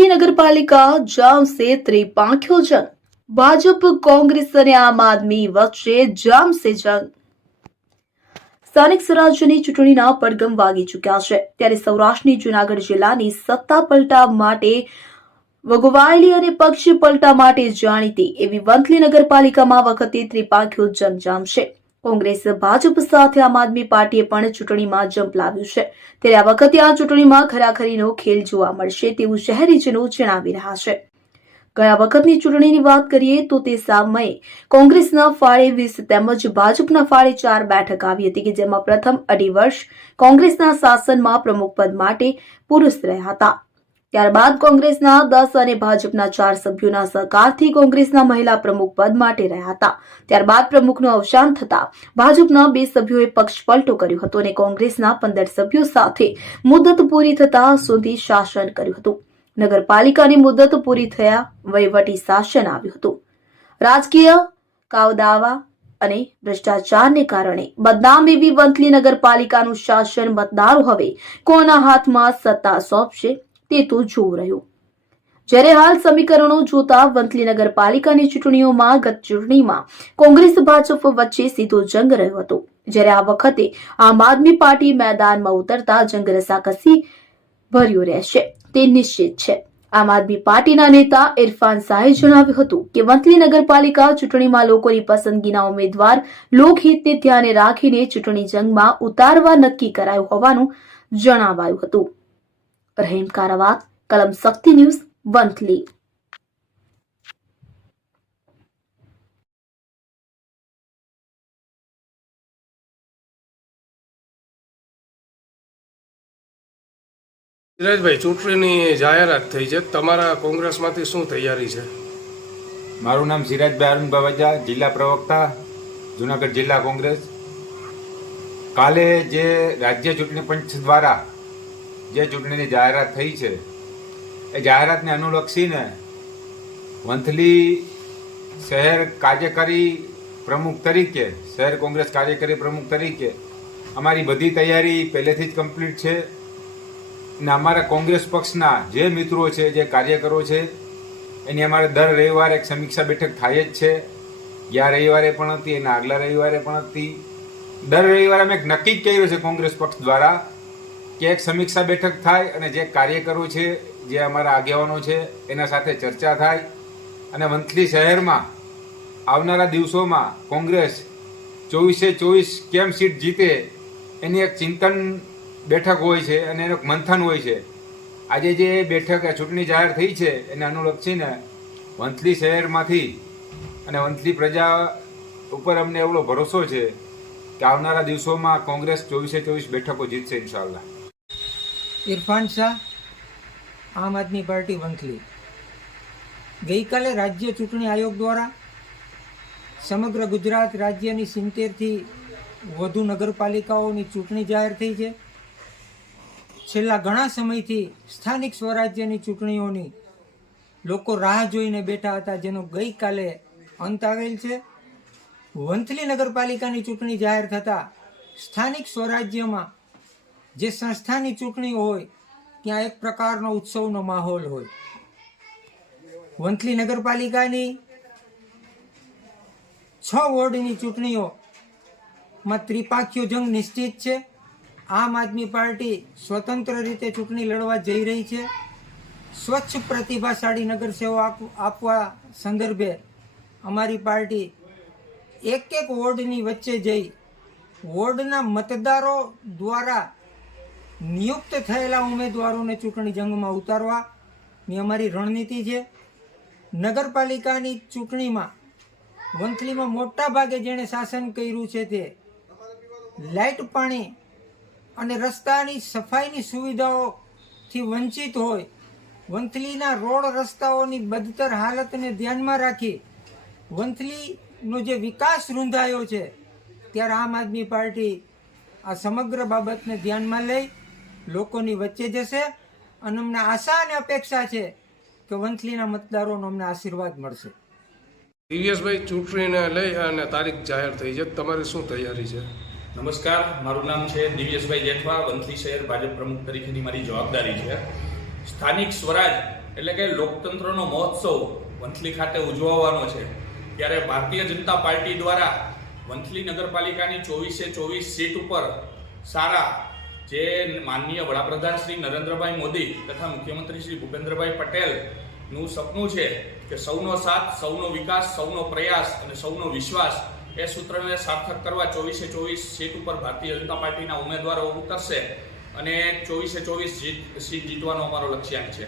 વંથલી નગરપાલિકા જામશે ત્રિપાંખ્યો જંગ. ભાજપ, કોંગ્રેસ અને આમ આદમી વચ્ચે જામશે જંગ સ્થાનિક સ્વરાજ્યની ચૂંટણીના પડગમ વાગી ચૂક્યા છે. ત્યારે સૌરાષ્ટ્રની જૂનાગઢ જિલ્લાની સત્તા પલટા માટે વગવાયેલી અને પક્ષી પલટા માટે જાણીતી એવી વંથલી નગરપાલિકામાં વખતે ત્રિપાંખ્યો જંગ જામશે. કોંગ્રેસ, ભાજપ સાથે આમ આદમી પાર્ટીએ પણ ચૂંટણીમાં જંપ લાવ્યું છે. ત્યારે આ વખતે આ ચૂંટણીમાં ખરાખરીનો ખેલ જોવા મળશે તેવું શહેરીજનો જણાવી રહ્યા છે. ગયા વખતની ચૂંટણીની વાત કરીએ તો તે સમયે કોંગ્રેસના ફાળે વીસ તેમજ ભાજપના ફાળે ચાર બેઠક આવી હતી કે જેમાં પ્રથમ અઢી વર્ષ કોંગ્રેસના શાસનમાં પ્રમુખ પદ માટે પુરુષ રહ્યા હતા. ત્યારબાદ કોંગ્રેસના દસ અને ભાજપના ચાર સભ્યોના સહકારથી કોંગ્રેસના મહિલા પ્રમુખ પદ માટે રહ્યા હતા. ત્યારબાદ પ્રમુખનું અવસાન થતા ભાજપના બે સભ્યોએ પક્ષ પલટો કર્યો હતો અને કોંગ્રેસના પંદર સભ્યો સાથે મુદત પૂરી થતા સુધી શાસન કર્યું હતું. નગરપાલિકાની મુદત પૂરી થયા વહીવટી શાસન આવ્યું હતું. રાજકીય કાવદાવા અને ભ્રષ્ટાચારને કારણે બદનામ એવી વંથલી નગરપાલિકાનું શાસન મતદારો હવે કોના હાથમાં સત્તા સોંપશે? તે તો જોવું રહ્યું. જ્યારે હાલ સમીકરણો જોતા વંથલી નગરપાલિકાની ચૂંટણીઓમાં ગત ચૂંટણીમાં કોંગ્રેસ ભાજપ વચ્ચે સીધો જંગ રહ્યો હતો. જ્યારે આ વખતે આમ આદમી પાર્ટી મેદાનમાં ઉતરતા જંગ રસાકસી ભર્યો રહેશે. તે નિશ્ચિત છે. આમ આદમી પાર્ટીના નેતા ઇરફાન શાહે જણાવ્યું હતું કે વંથલી નગરપાલિકા ચૂંટણીમાં લોકોની પસંદગીના ઉમેદવાર લોકહિતને ધ્યાને રાખીને ચૂંટણી જંગમાં ઉતારવા નક્કી કરાયું હોવાનું જણાવાયું હતું. રહીમ કારાવાત કલમ શક્તિ ન્યૂઝ વંથલી ધીરજભાઈ ચૂંટણીની જાહેરાત થઈ છે. તમારા કોંગ્રેસમાંથી શું તૈયારી છે? મારું નામ સિરાજભાઈ અરુણ બાવાજા જિલ્લા પ્રવક્તા જુનાગઢ જિલ્લા કોંગ્રેસ. કાલે જે રાજ્ય ચૂંટણી પંચ દ્વારા જે ચૂંટણીની જાહેરાત થઈ છે, એ જાહેરાતને અનુલક્ષીને વંથલી શહેર કાર્યકારી પ્રમુખ તરીકે, શહેર કોંગ્રેસ કાર્યકારી પ્રમુખ તરીકે અમારી બધી તૈયારી પહેલેથી જ કમ્પ્લીટ છે ને અમારા કોંગ્રેસ પક્ષના જે મિત્રો છે, જે કાર્યકરો છે, એની અમારે દર રવિવારે એક સમીક્ષા બેઠક થાય જ છે. ગયા રવિવારે પણ હતી, એના આગલા રવિવારે પણ હતી. દર રવિવારે અમે એક નક્કી જ કર્યું છે કોંગ્રેસ પક્ષ દ્વારા કે એક સમીક્ષા બેઠક થાય અને જે કાર્યકરો છે, જે અમારા આગેવાનો છે, એના સાથે ચર્ચા થાય અને મંથલી શહેરમાં આવનારા દિવસોમાં કોંગ્રેસ ચોવીસે ચોવીસ કેમ સીટ જીતે, એની એક ચિંતન બેઠક હોય છે અને એનું મંથન હોય છે. આજે જે બેઠક ચૂંટણી જાહેર થઈ છે, એને અનુલક્ષીને વંથલી શહેરમાંથી અને વંથલી પ્રજા ઉપર અમને એવડો ભરોસો છે કે આવનારા દિવસોમાં કોંગ્રેસ ચોવીસે ચોવીસ બેઠકો જીતશે ઇન્શાલ્લાહ ઇરફાન શાહ, આમ આદમી પાર્ટી વંથલી. ગઈકાલે રાજ્ય ચૂંટણી આયોગ દ્વારા સમગ્ર ગુજરાત રાજ્યની સિત્તેરથી વધુ નગરપાલિકાઓની ચૂંટણી જાહેર થઈ છે. છેલ્લા ઘણા સમયથી સ્થાનિક સ્વરાજ્યની ચૂંટણીઓની લોકો રાહ જોઈને બેઠા હતા, જેનો ગઈકાલે અંત આવેલ છે. વંથલી નગરપાલિકાની ચૂંટણી જાહેર થતાં સ્થાનિક સ્વરાજ્યમાં જે સંસ્થાની ચૂંટણી હોય, ત્યાં એક પ્રકારનો ઉત્સવનો માહોલ હોય. વંથલી નગરપાલિકાની છ વોર્ડની ચૂંટણીઓમાં ત્રિપાંખ્યો જંગ નિશ્ચિત છે. આમ આદમી પાર્ટી સ્વતંત્ર રીતે ચૂંટણી લડવા જઈ રહી છે. સ્વચ્છ પ્રતિભાશાળી નગરસેવો આપ- આપવા સંદર્ભે અમારી પાર્ટી એક એક વોર્ડની વચ્ચે જઈ વોર્ડના મતદારો દ્વારા નિયુક્ત થયેલા ઉમેદવારોને ચૂંટણી જંગમાં ઉતારવાની અમારી રણનીતિ છે. નગરપાલિકાની ચૂંટણીમાં વંથલીમાં મોટા ભાગે જેણે શાસન કર્યું છે તે લાઇટ પાણી અને રસ્તાની સફાઈની સુવિધાઓથી વંચિત હોય. વંથલીના રોડ રસ્તાઓની બદતર હાલતને ધ્યાનમાં રાખી વંથલીનો જે વિકાસ રૂંધાયો છે, ત્યારે આમ આદમી પાર્ટી આ સમગ્ર બાબતને ધ્યાનમાં લઈ લોકોની વચ્ચે જશે અને અમને આશા અને અપેક્ષા છે કે વંથલીના મતદારોનો અમને આશીર્વાદ મળશે. દિવ્યેશભાઈ ચૂંટણીને લઈ અને તારીખ જાહેર થઈ છે. તમારી શું તૈયારી છે? નમસ્કાર મારું નામ છે દિવ્યેશભાઈ જેઠવા વંથલી શહેર ભાજપ પ્રમુખ તરીકેની મારી જવાબદારી છે. સ્થાનિક સ્વરાજ એટલે કે લોકતંત્રનો મહોત્સવ વંથલી ખાતે ઉજવવાનો છે. ત્યારે ભારતીય જનતા પાર્ટી દ્વારા વંથલી નગરપાલિકાની ચોવીસે ચોવીસ સીટ ઉપર સારા જે માનનીય વડાપ્રધાન શ્રી નરેન્દ્રભાઈ મોદી તથા મુખ્યમંત્રી શ્રી ભૂપેન્દ્રભાઈ પટેલનું સપનું છે કે સૌનો સાથ, સૌનો વિકાસ, સૌનો પ્રયાસ અને સૌનો વિશ્વાસ એ સૂત્રને સાર્થક કરવા ચોવીસે ચોવીસ સીટ ઉપર ભારતીય જનતા પાર્ટીના ઉમેદવારો ઉતરશે અને ચોવીસે ચોવીસ સીટ સીટ જીતવાનો અમારો લક્ષ્યાંક છે.